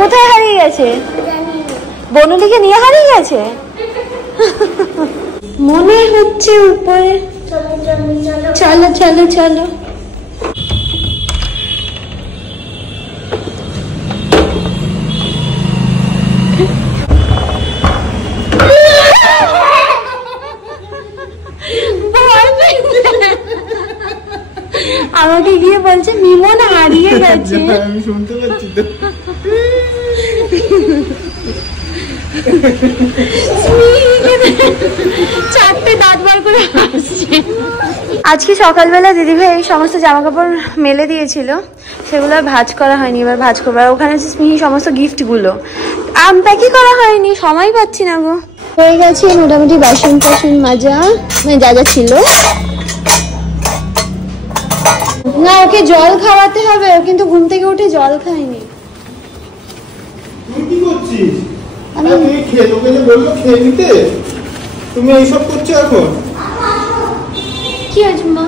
কোথায় হারিয়ে গেছে? বনুলিকে নিয়ে হারিয়ে গেছে মনে হচ্ছে উপরে। চলো চলো চলো। আমাকে গিয়ে বলছে মিমন হারিয়ে গেছে। আমি শুনতে পাচ্ছি তো। চারটে দাঁত বার করে আসছে। আজকে সকালবেলা দিদিভাই এই সমস্ত জামা কাপড় মেলে দিয়েছিল, সেগুলো আর ভাঁজ করা হয়নি। এবার ভাঁজ করবো। আর ওখানে স্মিহি সমস্ত গিফটগুলো আনপ্যাকই করা হয়নি, সময় পাচ্ছি না গো। হয়ে গেছে মোটামুটি বাসন টাসন মাজা, মানে যা যা ছিল। না ওকে জল খাওয়াতে হবে, ও কিন্তু ঘুম থেকে উঠে জল খায়নি। তুই কি করছিস? আমি খেয়ে তোকে যে বললো খেয়ে নিতে, তুমি এইসব করছো এখন? কি আছে মা?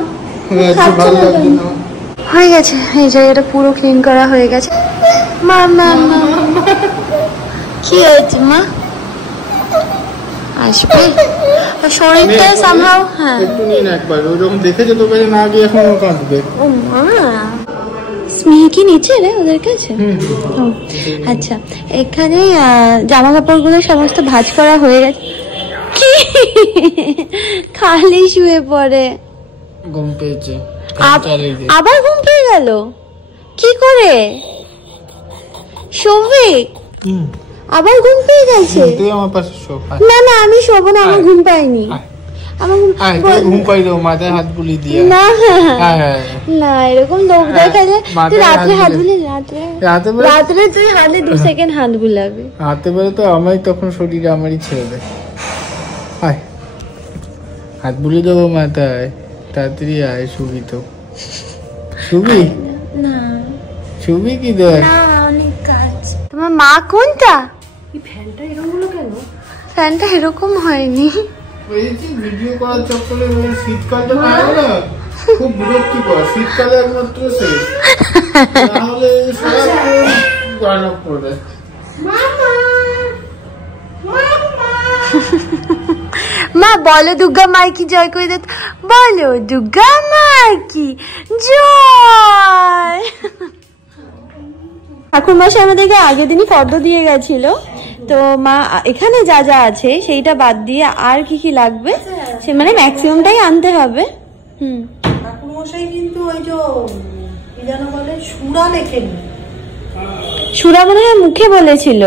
হয়ে গেছে, এই জায়গাটা পুরো ক্লিন করা হয়ে গেছে। মা মা মা কি হয়েছে মা? আসবে শরীরটা সামহাও। হ্যাঁ একটু নিন একবার, ওরকম দেখেছে তোকে না গিয়ে এখন ও কাঁদবে। ও মা, স্মিহি কি নিচে রে ওদের কাছে? আচ্ছা, এখানে জামা কাপড়গুলো সমস্ত ভাঁজ করা হয়ে গেছে। কি খালি শুয়ে পড়ে? ঘুম পেয়েছে। আবার ঘুম পেয়ে গেল কি করে? সৌভিক আবার ঘুম পেয়ে গেছে। তুই আমার পাশে শো। না না আমি শোবো না, আমার ঘুম পাইনি। ঘুম পাই দেবো, মাথায় হাত বুলিয়ে দিয়ে। না না এরকম লোক দেখা যায়। তুই রাত্রে হাত বুলি, রাত্রে তুই হাতে 2 সেকেন্ড হাত বুলাবি। হাতে বলে তো আমারই তখন শরীরে আমারই ছেড়ে দেয়। হাত বুলিয়ে দেবো মাথায়, তাড়াতাড়ি আয়। শুবি তো? শুবি না শুবি কি দেখ না, অনেক কাজ। তোমার মা কোনটা? ফ্যানটা এরকম হলো কেন? ফ্যানটা এরকম হয়নি। ভিডিও করার চক্করে শীতকালটা পায় না, খুব বিরক্তিকর। শীতকালে একমাত্র শেষ, তাহলে সারাক্ষণ গান পড়বে। মা বলো দুর্গা মাই কি জয় করে দে, বলো দুর্গা মাই কি জয়। ঠাকুর মশাই আমাদেরকে আগের দিনই ফর্দ দিয়ে গেছিল, তো মা এখানে যা যা আছে সেইটা বাদ দিয়ে আর কি কি লাগবে সে মানে ম্যাক্সিমামটাই আনতে হবে। ঠাকুর মশাই কিন্তু ওই যে কি যেন বলে সুরা লেখেনি, সুরা মনে হয় মুখে বলেছিল।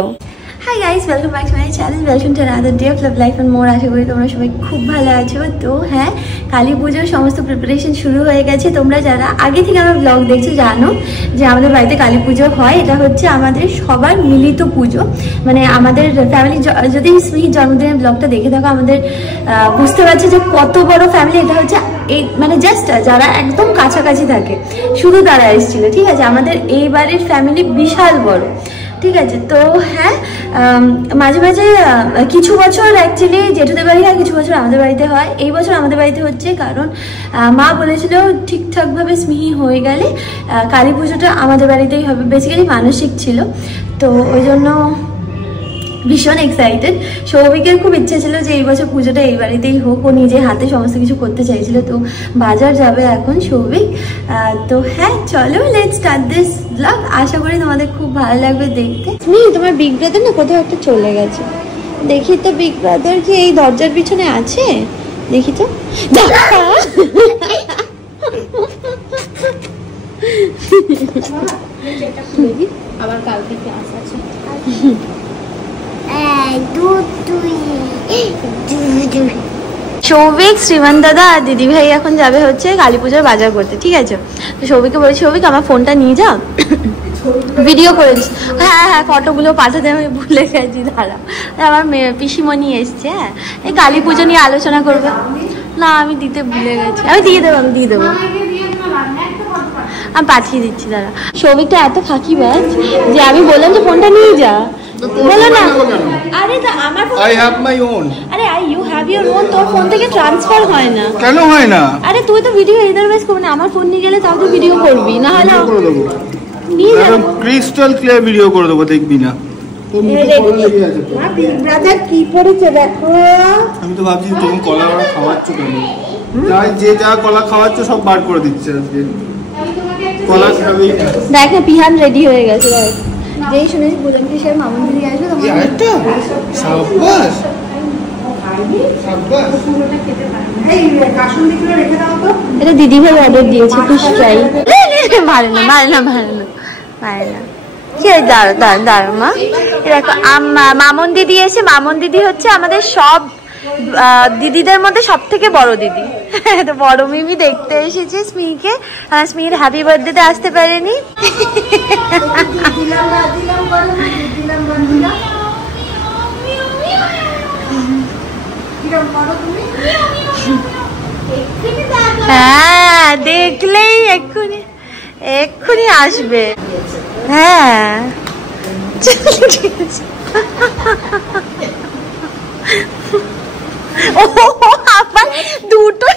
Hi guys, welcome back to my channel, welcome to another day of life and more. আশা করি তোমরা সবাই খুব ভালো আছো। তো হ্যাঁ, কালী পুজোর সমস্ত প্রিপারেশন শুরু হয়ে গেছে। তোমরা যারা আগে থেকে আমার ব্লগ দেখছো জানো যে আমাদের বাড়িতে কালী পুজো হয়। এটা হচ্ছে আমাদের সবার মিলিত পুজো, মানে আমাদের ফ্যামিলি। যদি স্মিহির জন্মদিনের ব্লগটা দেখে থাকো আমাদের বুঝতে পারছি যে কত বড় ফ্যামিলি। এটা হচ্ছে এই মানে জাস্ট যারা একদম কাছাকাছি থাকে শুধু তারা এসেছিল, ঠিক আছে। আমাদের এই বাড়ির ফ্যামিলি বিশাল বড়, ঠিক আছে। তো হ্যাঁ, মাঝে মাঝে কিছু বছর অ্যাকচুয়ালি জেঠুদের বাড়ি হয়, কিছু বছর আমাদের বাড়িতে হয়। এই বছর আমাদের বাড়িতে হচ্ছে কারণ মা বলেছিল ঠিকঠাকভাবে স্মিহি হয়ে গেলে কালী পুজোটা আমাদের বাড়িতেই হবে। বেসিক্যালি মানসিক ছিল, তো ওই জন্য ভীষণ এক্সাইটেড। সৌভিকের খুব ইচ্ছে ছিল যে এই বছর পুজোটা এই বাড়িতেই হোক, ও নিজে হাতে সমস্ত কিছু করতে চাইছিল। তো বাজার যাবে এখন সৌভিক। তো হ্যাঁ চলো, লেটস স্টার্ট দিস ব্লগ। আশা করি তোমাদের খুব ভালো লাগবে দেখতে। তোমার বিগ ব্রাদার না কোথাও একটা চলে গেছে, দেখি তো। বিগ ব্রাদার কি এই দরজার পিছনে আছে? দেখি তো। আবার কালকে ক্লাস আছে। সৌভিক, শ্রীমান দাদা আর দিদি ভাই এখন যাবে হচ্ছে কালী পুজোর বাজার করতে, ঠিক আছে। তো সৌভিককে বলেছি সৌভিক আমার ফোনটা নিয়ে যাও, ভিডিও করে দিস। হ্যাঁ হ্যাঁ ফটোগুলো পাঠাতে আমি ভুলে গেছি, দাঁড়া। আমার পিসিমণি এসছে, হ্যাঁ এই কালী পুজো নিয়ে আলোচনা করবে। না আমি দিতে ভুলে গেছি, আমি দিয়ে দেবো। আমি পাঠিয়ে দিচ্ছি, দাঁড়া। সৌভিকটা এত ফাঁকিবাজ যে আমি বললাম যে ফোনটা নিয়ে যা, বলো না। আরে আমার phone, I have my own। আরে you have your own, তোর ফোন থেকে ট্রান্সফার হয় না। কেন হয় না? আরে তুই তো ভিডিও এদারওয়াইজ করবি না, আমার ফোন নিয়ে গেলে তাও তুই ভিডিও করবি, না হলে ক্রিস্টাল ক্লিয়ার ভিডিও করে দেবো, দেখবি না। কি পড়েছে দেখো। আমি তো ভাবছি তুমি কলা খাওয়াচ্ছ কেন, যে যা কলা খাওয়াচ্ছ সব বার করে দিচ্ছে আজকে। কলা খাবেই না। দেখ না পিহান রেডি হয়ে গেছে। যেই শুনেছি বুলন কিসের মামুন দিদি আসবে তোমার একটা সাবাস সাবাস। এটা দিদি ভাই অর্ডার দিয়েছে ফিশ ফ্রাই। মারে না মারে না মারে না মারে না। কি দাঁড়া দাঁড়া দাঁড়া মা, দেখো মামুন দিদি এসে, মামুন দিদি হচ্ছে আমাদের সব দিদিদের মধ্যে সব থেকে বড় দিদি। তো বড় মিমি দেখতে এসেছে স্মিকে, স্মির হ্যাপি বার্থডেতে আসতে পারেনি। হ্যাঁ দেখলেই এক্ষুনি এক্ষুনি আসবে। হ্যাঁ ঠিক আছে। ও আবার দুটো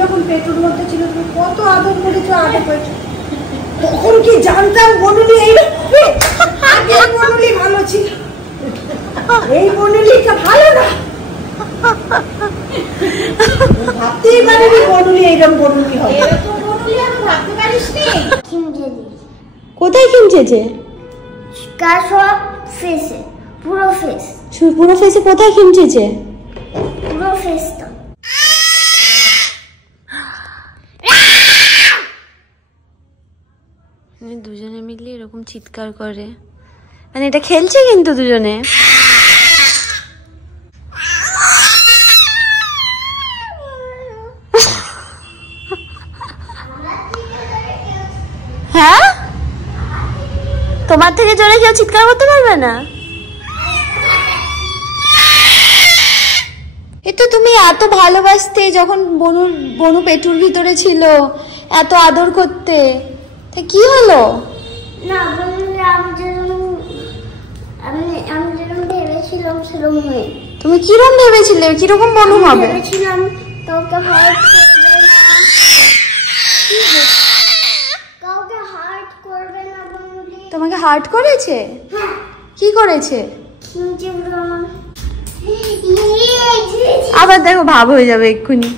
যখন পেটুর মধ্যে ছিল তুমি কত আদর করেছো, আগে পেয়েছো। তখন কি জানতাম বনুলি এই বনুলি ভালো ছিল, এই বনুলিটা ভালো না। ভাবতেই পারিনি বনুলি এইরকম বনুলি হবে। ভাবতে পারিস নি। কোথায় কিনছেছে? ফেসে, পুরো ফেস। পুরো ফেসে কোথায় কিনছেছে? পুরো ফেসটা। দুজনে মিলে এরকম চিৎকার করে, মানে এটা খেলছে কিন্তু দুজনে। হ্যাঁ তোমার থেকে জোরে কেউ চিৎকার করতে পারবে না। এতো তুমি এত ভালোবাসতে যখন বনু পেটুর ভিতরে ছিল, এত আদর করতে, তা কি হলো? না আমি যেরকম ভেবেছিলাম সেরকম হয়। তুমি কিরকম ভেবেছিলে? কিরকম বনু হবে? ভেবেছিলাম কাউকে হার্ট করবে না, কাউকে হার্ট করবে না বনুলি। তোমাকে হার্ট করেছে? কি করেছে? আবার দেখো ভাব হয়ে যাবে এক্ষুনি।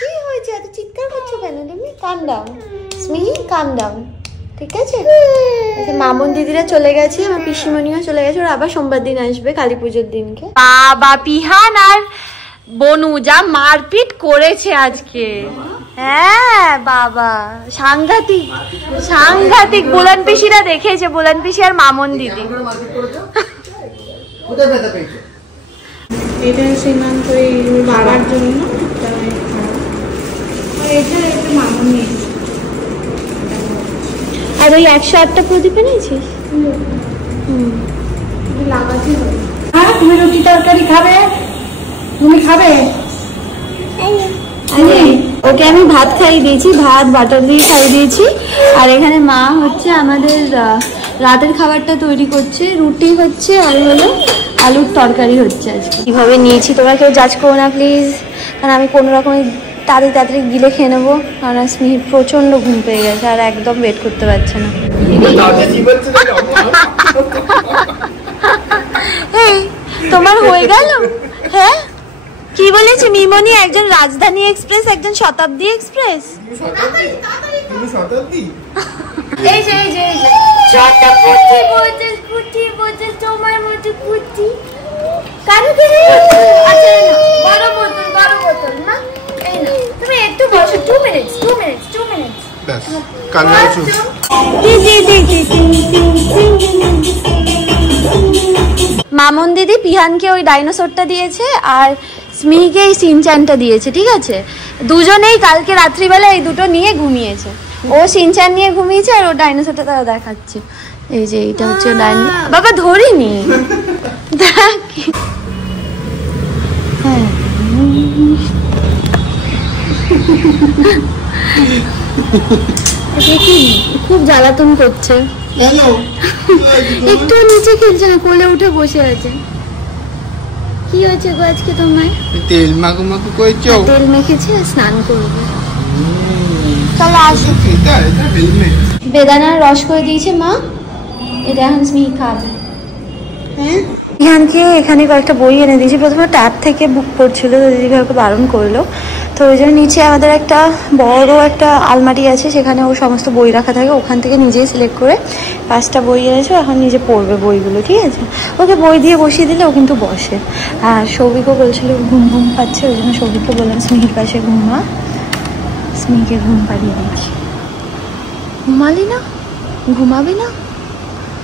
কি হয়েছে? এত চিৎকার করছো কেন তুমি? কাম ডাউন স্মিহি, কাম ডাউন, ঠিক আছে? মামুন দিদিরা চলে গেছে, আমার পিসিমণিও চলে গেছে, ওরা আবার সোমবার দিন আসবে কালী পুজোর দিনকে। বাবা পিহান আর বনু যা মারপিট করেছে আজকে। হ্যাঁ বাবা সাংঘাতিক সাংঘাতিক। বুলান পিসিরা দেখেছে, বুলান পিসি আর মামুন দিদি। এটা সীমান্ত বাবার জন্য, আর ওই 108টা প্রদীপ এনেছিস? হ্যাঁ তুমি রুটি তরকারি খাবে? তুমি খাবে? ওকে আমি ভাত খাইয়ে দিয়েছি, ভাত বাটার দিয়ে খাইয়ে দিয়েছি। আর এখানে মা হচ্ছে আমাদের রাতের খাবারটা তৈরি করছে, রুটি হচ্ছে আর হলো আলুর তরকারি হচ্ছে আজকে। কিভাবে নিয়েছি তোমরা কেউ জাজ করো না প্লিজ, কারণ আমি কোনো রকমের তাড়াতাড়ি গিলে খেয়ে নেবো। আর স্মিহির প্রচন্ড ঘুম পেয়ে গেছে, আর একদম ওয়েট করতে পারছে না। তোমার হয়ে গেল? হ্যাঁ কি বলেছি মিমনি? একজন রাজধানী এক্সপ্রেস, একজন শতাব্দী এক্সপ্রেস। এই যে ছোট পুটি বোতল তোমার মতো পুটি কারো কে? আচ্ছা বড় বোতল না, এই না তুমি একটু বসো। 2 মিনিটস ব্যাস কান্না চলছে। মামুন দিদি পিহানকে ওই ডাইনোসরটা দিয়েছে আর স্মিহিকে এই সিনচ্যানটা দিয়েছে, ঠিক আছে? দুজনেই কালকে রাত্রিবেলা এই দুটো নিয়ে ঘুমিয়েছে। ও সিনচ্যান নিয়ে ঘুমিয়েছে আর ও ডাইনোসরটা তারা দেখাচ্ছে। এই যে এটা হচ্ছে বাবা ধরিনি, দেখ। হ্যাঁ খুব জ্বালাতন করছে, একটু নিচে খেলছে না, কোলে উঠে বসে আছে। কি হয়েছে গো আজকে তোমায়? তেল মাখু মাখু করেছো? তেল মেখেছি, স্নান করবে। চলো আসো। এটা হেলমেট। বেদানার রস করে দিয়েছে মা, এটা এখন স্মিহি খাবে। হ্যাঁ, ইহানকে এখানে কয়েকটা বই এনে দিয়েছি। প্রথমে ট্যাব থেকে বুক পড়ছিল, তো দিদিভাই ওকে বারণ করলো, তো ওই জন্য নিচে আমাদের একটা বড় একটা আলমারি আছে, সেখানে ও সমস্ত বই রাখা থাকে, ওখান থেকে নিজেই সিলেক্ট করে 5টা বই এনেছে, এখন নিজে পড়বে বইগুলো, ঠিক আছে? ওকে বই দিয়ে বসিয়ে দিলে ও কিন্তু বসে। আর সৌভিকও বলছিল ঘুম ঘুম পাচ্ছে, ওই জন্য সৌভিককে বললাম স্মিহির পাশে ঘুমা। স্মিহিকে ঘুম পাড়িয়ে দিয়েছি। ঘুমালি না? ঘুমাবি না?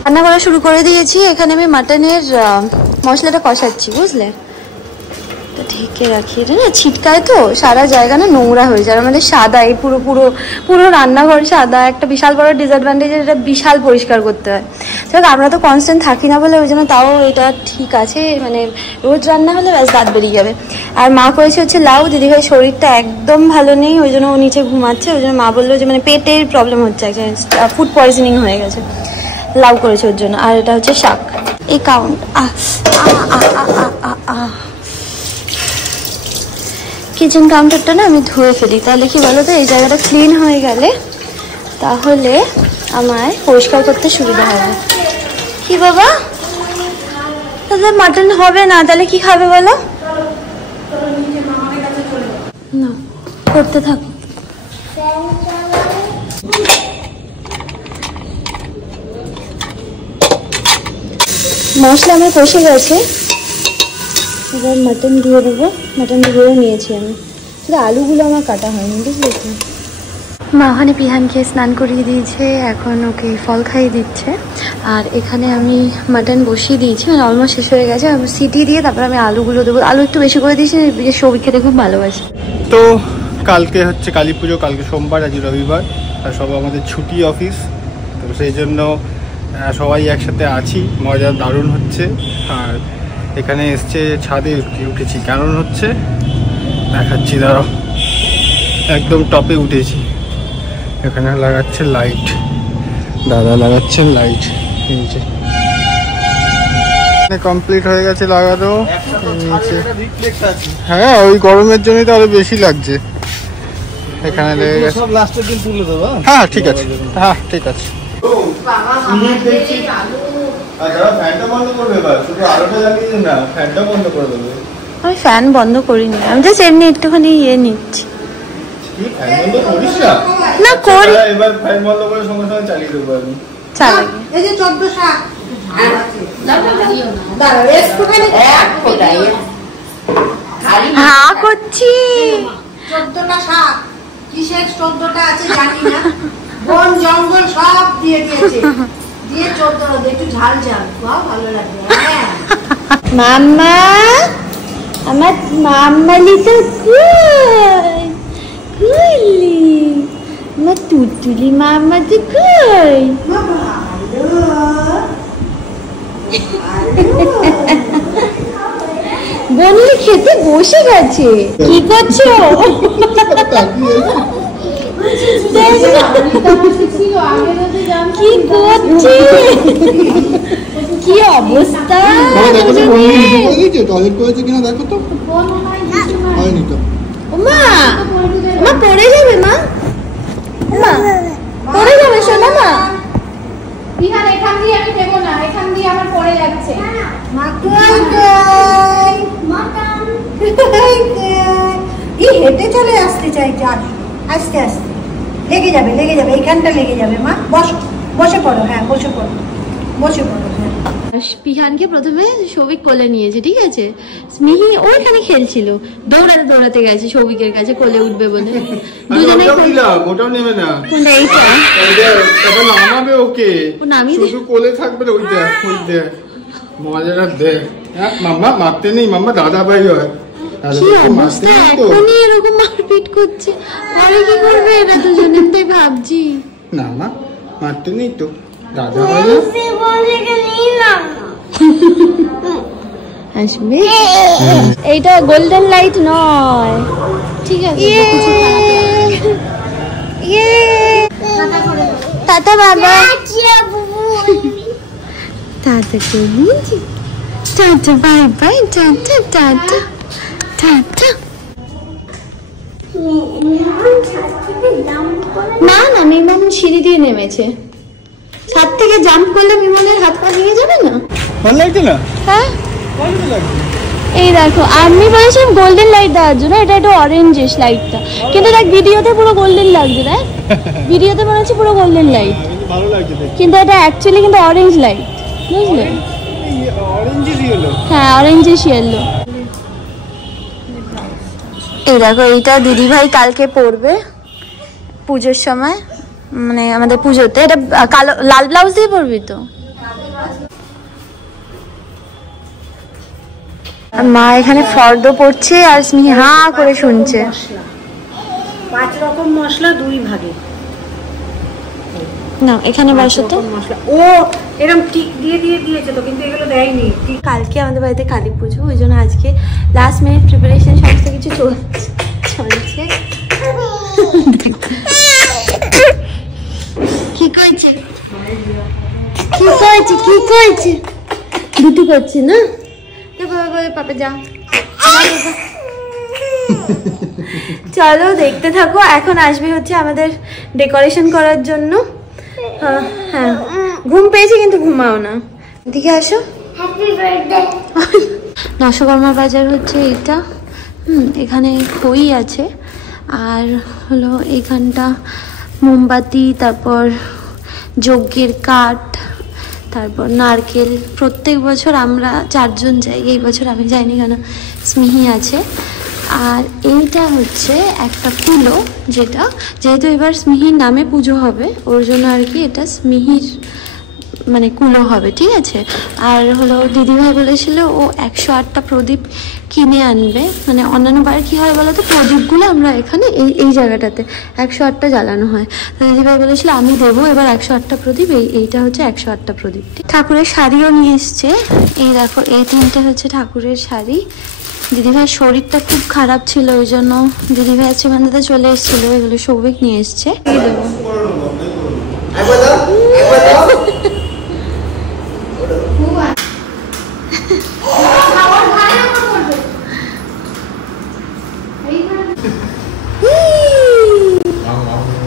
রান্না করা শুরু করে দিয়েছি। এখানে আমি মাটনের মশলাটা কষাচ্ছি, বুঝলে? তো ঢেকে রাখি, এটা না ছিটকায় তো সারা জায়গা না নোংরা হয়ে যায়, আমাদের সাদা এই পুরো পুরো পুরো রান্নাঘর সাদা। একটা বিশাল বড় ডিসঅ্যাডভান্টেজ, এটা বিশাল পরিষ্কার করতে হয়। তো আমরা তো কনস্ট্যান্ট থাকি না বলে ওই জন্য তাও এটা ঠিক আছে, মানে রোজ রান্না হলে ব্যাস দাঁত বেরিয়ে যাবে। আর মা করেছে হচ্ছে লাউ। দিদিভাই শরীরটা একদম ভালো নেই, ওই জন্য ও নিচে ঘুমাচ্ছে। ওই জন্য মা বললো যে মানে পেটের প্রবলেম হচ্ছে, ফুড পয়জনিং হয়ে গেছে, লাউ করেছে ওর জন্য। আর এটা হচ্ছে শাক। এই কাউন্ট কিচেন কাউন্টারটা না আমি ধুয়ে ফেলি, তাহলে কি বলো তো, এই জায়গাটা ক্লিন হয়ে গেলে তাহলে আমায় পরিষ্কার করতে সুবিধা হবে। কি বাবা, তাহলে মাটন হবে না, তাহলে কি খাবে বলো? না, করতে থাকো। মশলা আমার কষে গেছে, এবার মাটন দিয়ে দেবো। মাটন ধুয়ে নিয়েছি আমি, শুধু আলুগুলো আমার কাটা হয়নি, বুঝলি তো? মা ওখানে পিহানকে স্নান করিয়ে দিয়েছে, এখন ওকে ফল খাইয়ে দিচ্ছে। আর এখানে আমি মাটন বসিয়ে দিয়েছি, মানে অলমোস্ট শেষ হয়ে গেছে। আমি সিটি দিয়ে তারপর আমি আলুগুলো দেবো। আলু একটু বেশি করে দিয়েছি, সবজি খেতে খুব ভালোবাসে। তো কালকে হচ্ছে কালী পুজো, কালকে সোমবার, আজ রবিবার, আর সব আমাদের ছুটি অফিস, তো সেই জন্য সবাই একসাথে আছি, মজা দারুণ হচ্ছে। আর এখানে এসছে ছাদে উঠেছি, কারণ হচ্ছে দেখাচ্ছি, দাঁড়াও, একদম টপে উঠেছি। এখানে লাগাচ্ছে লাইট, দাদা লাগাচ্ছেন লাইট, নিচে কমপ্লিট হয়ে গেছে লাগানো নিচে। হ্যাঁ, ওই গরমের জন্যই তো আরো বেশি লাগছে। এখানে লেগে গেছে, সব লাস্টের দিন তুলে দেবো। হ্যাঁ ঠিক আছে, হ্যাঁ ঠিক আছে। আমি ফ্যান বন্ধ করিনি, আমি জাস্ট এমনি একটুখানি ইয়ে নিচ্ছি। না করি, এবার ফ্যান বন্ধ করে সঙ্গে সঙ্গে চালিয়ে দেবো আমি। চালাই। এই যে 14 শাক হ্যাঁ করছি। 14টা শাক, কিসের 14টা আছে জানি না, বন জঙ্গল সব দিয়ে দিয়েছে, দিয়ে 14টা একটু ঝাল ঝাল, ভালো লাগে। হ্যাঁ মাম্মা, আমার মাম্মালি তো কই কইলি, আমার তুতুলি মাম্মা তো কই। বনলি খেতে বসে গেছে। কি করছো? কি করছি, কি অবস্থা? টয়লেট করেছে কিনা দেখো তো। হয়নি তো মা, মা পড়ে যাবে, মা মা পড়ে যাবে, শোনা মা। বিহান এখান দিয়ে আমি দেব না, এখান দিয়ে আমার পড়ে যাচ্ছে। হেঁটে চলে আসতে চাইছে, আস্তে আস্তে লেগে যাবে, লেগে যাবে, এইখানটা লেগে যাবে। মা বসো, বসে পড়ো। হ্যাঁ বসে পড়ো, বসে পড়ো। হ্যাঁ, পিহানকে প্রথমে সৌভিক কোলে নিয়েছে, ঠিক আছে? স্মিহি ওইখানে খেলছিল, দৌড়াতে দৌড়াতে গেছে সৌভিকের কাছে কোলে উঠবে বলে। দুজনেই ওটাও নেবে না, কোনটা? এইটা নামাবে ওকে, শুধু কোলে থাকবে। ওই দেখ, ওই দেখ মজাটা দেখ। মাম্মা মারতে নেই, মাম্মা দাদা ভাই হয়। কি অবস্থা, এখনই এরকম মারপিট করছে, পরে কি করবে এরা দুজনে, তাই ভাবছি। না মা, মারতে নেই তো, দাদা ভাই আসবে। এইটা গোল্ডেন লাইট নয়, ঠিক আছে? টাটা বাবা, টাটা করবি। Tata bye bye tata tata tata. না না, বিমান সিঁড়ি দিয়ে নেমেছে। ছাদ থেকে জাম্প করলে বিমানের হাত পা ভেঙে যাবে না? ভালো লাগছে না? হ্যাঁ ভালো লাগছে। এই দেখো, আমি বলেছিলাম গোল্ডেন লাইট দেওয়ার জন্য, এটা একটু অরেঞ্জিশ লাইটটা, কিন্তু দেখ ভিডিওতে পুরো গোল্ডেন লাগছে। দেখ ভিডিওতে মনে হচ্ছে পুরো গোল্ডেন লাইট, ভালো লাগছে দেখতে। কিন্তু এটা অ্যাকচুয়ালি কিন্তু অরেঞ্জ লাইট, বুঝলে? Orange yellow. হ্যাঁ অরেঞ্জিশ ইয়েলো। এই দেখো, এইটা দিদিভাই কালকে পরবে পুজোর সময়, মানে আমাদের পুজোতে। এটা কালো লাল ব্লাউজ দিয়ে পরবি তো? মা এখানে ফর্দ পড়ছে আর স্মিহি হা করে শুনছে। 5 রকম মশলা 2 ভাগে। না এখানে বসো তো। মশলা ও এরকম টিক দিয়ে দিয়েছে তো, কিন্তু এগুলো দেয়নি। কালকে আমাদের বাড়িতে কালী পুজো, ওই জন্য আজকে লাস্ট মিনিট প্রিপারেশন সমস্ত কিছু চলছে। কি করছে কি করছে কি করছে? দুটি করছে না? পাপা যা, চলো দেখতে থাকো। এখন আসবে হচ্ছে আমাদের ডেকোরেশন করার জন্য। হ্যাঁ ঘুম পেয়েছি কিন্তু ঘুমাও না, এদিকে আসো। দশকর্মা বাজার হচ্ছে এইটা। এখানে খই আছে, আর হলো এইখানটা মোমবাতি, তারপর যজ্ঞের কাঠ, তারপর নারকেল। প্রত্যেক বছর আমরা 4 জন যাই, এই বছর আমি যাইনি কেন স্মিহি আছে। আর এইটা হচ্ছে একটা কুলো, যেটা যেহেতু এবার স্মিহির নামে পুজো হবে ওর জন্য আর কি, এটা স্মিহির মানে কুলো হবে, ঠিক আছে। আর হলো দিদিভাই বলেছিল ও 108টা প্রদীপ কিনে আনবে। মানে অন্যান্য বার কি হয় বলো তো, প্রদীপগুলো আমরা এখানে এই জায়গাটাতে 108টা জ্বালানো হয়। তো দিদিভাই বলেছিল আমি দেবো এবার 108টা প্রদীপ। এইটা হচ্ছে 108টা প্রদীপ। ঠাকুরের শাড়িও নিয়ে এসছে। এই দেখো, এই 3টে হচ্ছে ঠাকুরের শাড়ি। দিদিভাইয়ের শরীরটা খুব খারাপ ছিল, ওই জন্য দিদিভাই শ্রীমান্দাতে চলে এসেছিল, এগুলো সৌভিক নিয়ে এসছে। দেবো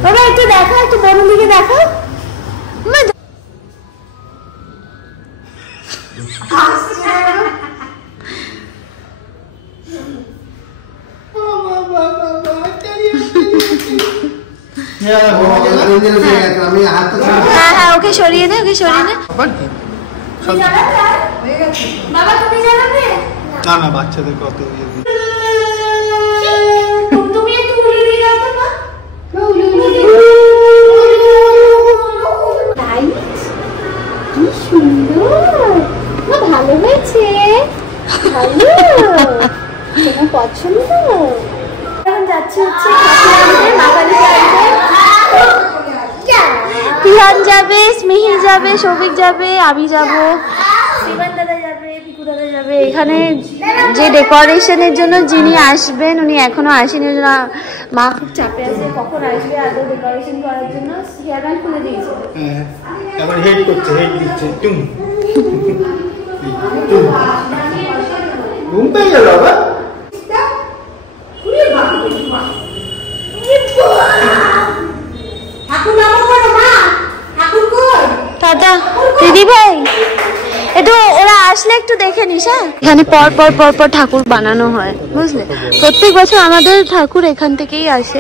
বাবা, একটু দেখো, একটু বড় দিকে দেখো। হ্যাঁ হ্যাঁ, ওকে সরিয়ে দে, ওকে সরিয়ে দে। বাবা তুমি জানাবে না? না বাচ্চাদের কত তুমি একটু উড়িয়ে দিয়ে যাও তো। কি সুন্দর, ভালো হয়েছে, ভালো, তোমার পছন্দ। এখন যাচ্ছে হচ্ছে তিহান যাবে, স্মিহি যাবে, সৌভিক যাবে, আমি যাবো, শ্রীমান দাদা যাবে, পিকু দাদা যাবে। এখানে যে ডেকোরেশনের জন্য যিনি আসবেন উনি এখনো আসেনি, ওই জন্য মা খুব চাপে আছে কখন আসবে আদৌ ডেকোরেশন করার জন্য। হেয়ার ব্যান্ড খুলে দিয়েছে, এখন হেড করছে, হেড দিচ্ছে। ঘুম পেয়ে গেল বাবা। টাটা দিদি ভাই, একটু ওরা আসলে একটু দেখে নিস। হ্যাঁ, এখানে পর পর পর পর ঠাকুর বানানো হয়, বুঝলে? প্রত্যেক বছর আমাদের ঠাকুর এখান থেকেই আসে।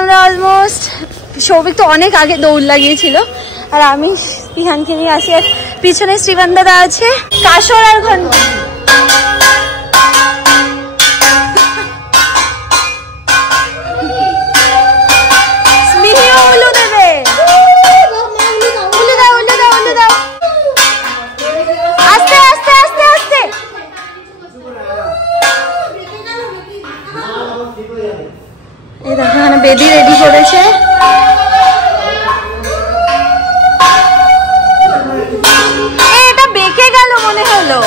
আমরা অলমোস্ট, সৌভিক তো অনেক আগে দৌড় লাগিয়েছিল, আর আমি পিহানকে নিয়ে আসি। আর পিছনে শ্রীমান দাদা আছে, কাসর আর ঘন্টা। স্মিহিও উলু দেবে, উলু দাও, উলু দাও, উলু দাও, আস্তে আস্তে আস্তে আস্তে। এই দেখো এখানে বেদি রেডি করেছে। মনে হলো?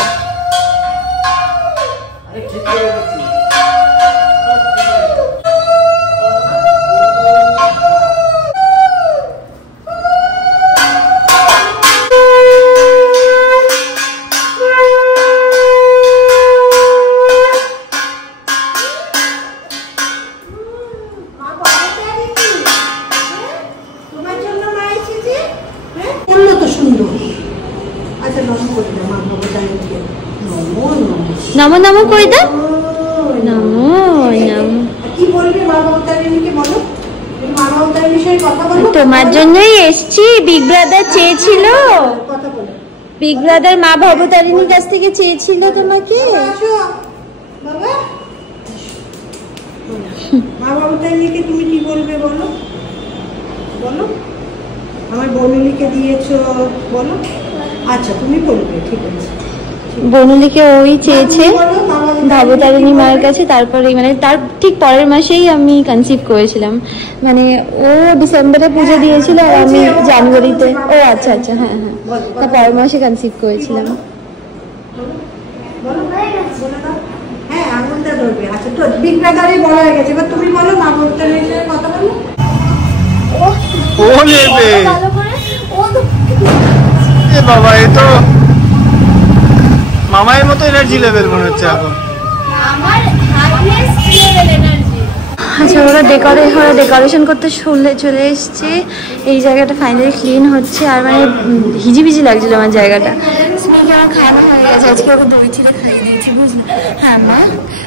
নমো নমো কই দাও, নমো নমো। কি বলবে মা ভবতারিণীকে বলো, মা ভবতারিণীর বিষয়ে কথা বলো। তোমার জন্যই এসছি, বিগ ব্রাদার চেয়েছিল, কথা বলো। বিগ ব্রাদার মা ভবতারিণীর কাছ থেকে চেয়েছিল তোমাকে। আসো বাবা, মা ভবতারিণীকে তুমি কি বলবে বলো, বলো। আমার বনুলিকে দিয়েছো বলো। আচ্ছা তুমি বলবে, ঠিক আছে। বনুলিকে ওই চেয়েছে ভবতারিণী মায়ের কাছে, তারপরে মানে তার ঠিক পরের মাসেই আমি কনসিভ করেছিলাম। মানে ও ডিসেম্বরে পুজো দিয়েছিল আর আমি জানুয়ারিতে। ও আচ্ছা আচ্ছা, হ্যাঁ হ্যাঁ, তার পরের মাসে কনসিভ করেছিলাম। হ্যাঁ আঙুলটা ধরবে। আচ্ছা তো বিগ ব্রাদারই বলা হয়ে গেছে, এবার তুমি বলো মা ভবতারিণীর সাথে কথা বলো। ও নেবে এ বাবা, এ তো মামায়ের মতো এনার্জি লেভেল মনে হচ্ছে এখন। আচ্ছা, ওরা ডেকোরেশন করতে চলে এসছে। এই জায়গাটা ফাইনালি ক্লিন হচ্ছে। আর মানে হিজিবিজি লাগছিল আমার জায়গাটা। স্মিকে আমার খাওয়ানো হয়ে গেছে, আজকে ওকে দই চিড়ে খাইয়ে দিয়েছি, বুঝলি? হ্যাঁ মা।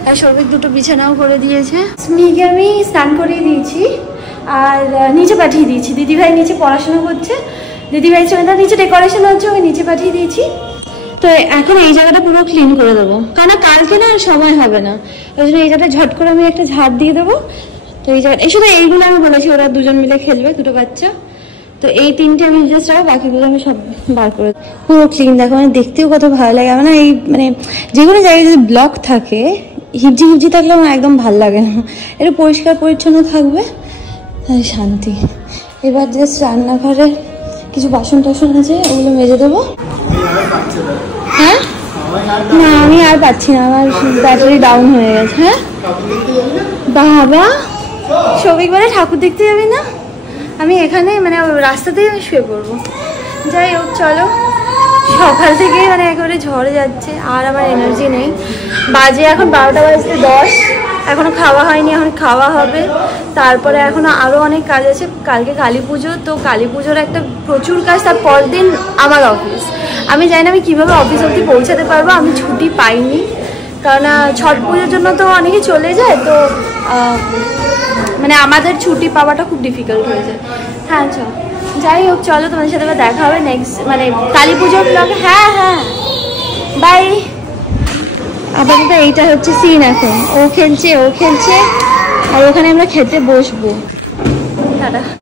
আর সৌভিক দুটো বিছানাও করে দিয়েছে। স্মিকে আমি স্নান করিয়ে দিয়েছি আর নিচে পাঠিয়ে দিয়েছি। দিদিভাই নিচে পড়াশোনা করছে, দিদিভাই সঙ্গে তার নিচে ডেকোরেশন হচ্ছে, ওকে নিচে পাঠিয়ে দিয়েছি। তো এখন এই জায়গাটা পুরো ক্লিন করে দেবো, কারণ কালকে না আর সময় হবে না। ওই জন্য এই জায়গাটা ঝট করে আমি একটা ঝাড় দিয়ে দেবো। তো এই জায়গাটা শুধু এইগুলো আমি বলেছি, ওরা দুজন মিলে খেলবে, দুটো বাচ্চা। তো এই তিনটে আমি জাস্ট রাখবো, বাকিগুলো আমি সব বার করে পুরো ক্লিন। দেখো মানে দেখতেও কত ভালো লাগে আমার না। এই মানে যে কোনো জায়গায় যদি ব্লক থাকে, হিপজি হিপজি থাকলে আমার একদম ভালো লাগে না। একটু পরিষ্কার পরিচ্ছন্ন থাকবে, শান্তি। এবার জাস্ট রান্নাঘরে কিছু বাসন টাসন আছে, ওগুলো মেজে দেবো। হ্যাঁ না, আমি আর পাচ্ছি না, আমার ব্যাটারি ডাউন হয়ে গেছে। হ্যাঁ বাবা, সৌভিক বলে ঠাকুর দেখতে যাবি না? আমি এখানে মানে রাস্তাতেই আমি শুয়ে পড়বো। যাই হোক চলো, সকাল থেকে মানে একেবারে ঝড়ে যাচ্ছে আর আমার এনার্জি নেই। বাজে এখন 12টা বাজতে 10, এখনো খাওয়া হয়নি, এখন খাওয়া হবে। তারপরে এখনো আরও অনেক কাজ আছে। কালকে কালী পুজো, তো কালী পুজোর একটা প্রচুর কাজ। তার পরের দিন আমার অফিস। আমি জানি না আমি কীভাবে অফিস অবধি পৌঁছাতে পারবো, আমি ছুটি পাইনি। কারণ ছট পুজোর জন্য তো অনেকে চলে যায়, তো মানে আমাদের ছুটি পাওয়াটা খুব ডিফিকাল্ট হয়ে যায়। হ্যাঁ চল, যাই হোক চলো, তোমাদের সাথে আবার দেখা হবে নেক্সট মানে কালী পুজোর ব্লগে। হ্যাঁ হ্যাঁ, বাই। আপাতত এইটা হচ্ছে সিন। এখন ও খেলছে আর ওখানে আমরা খেতে বসবো। টাটা।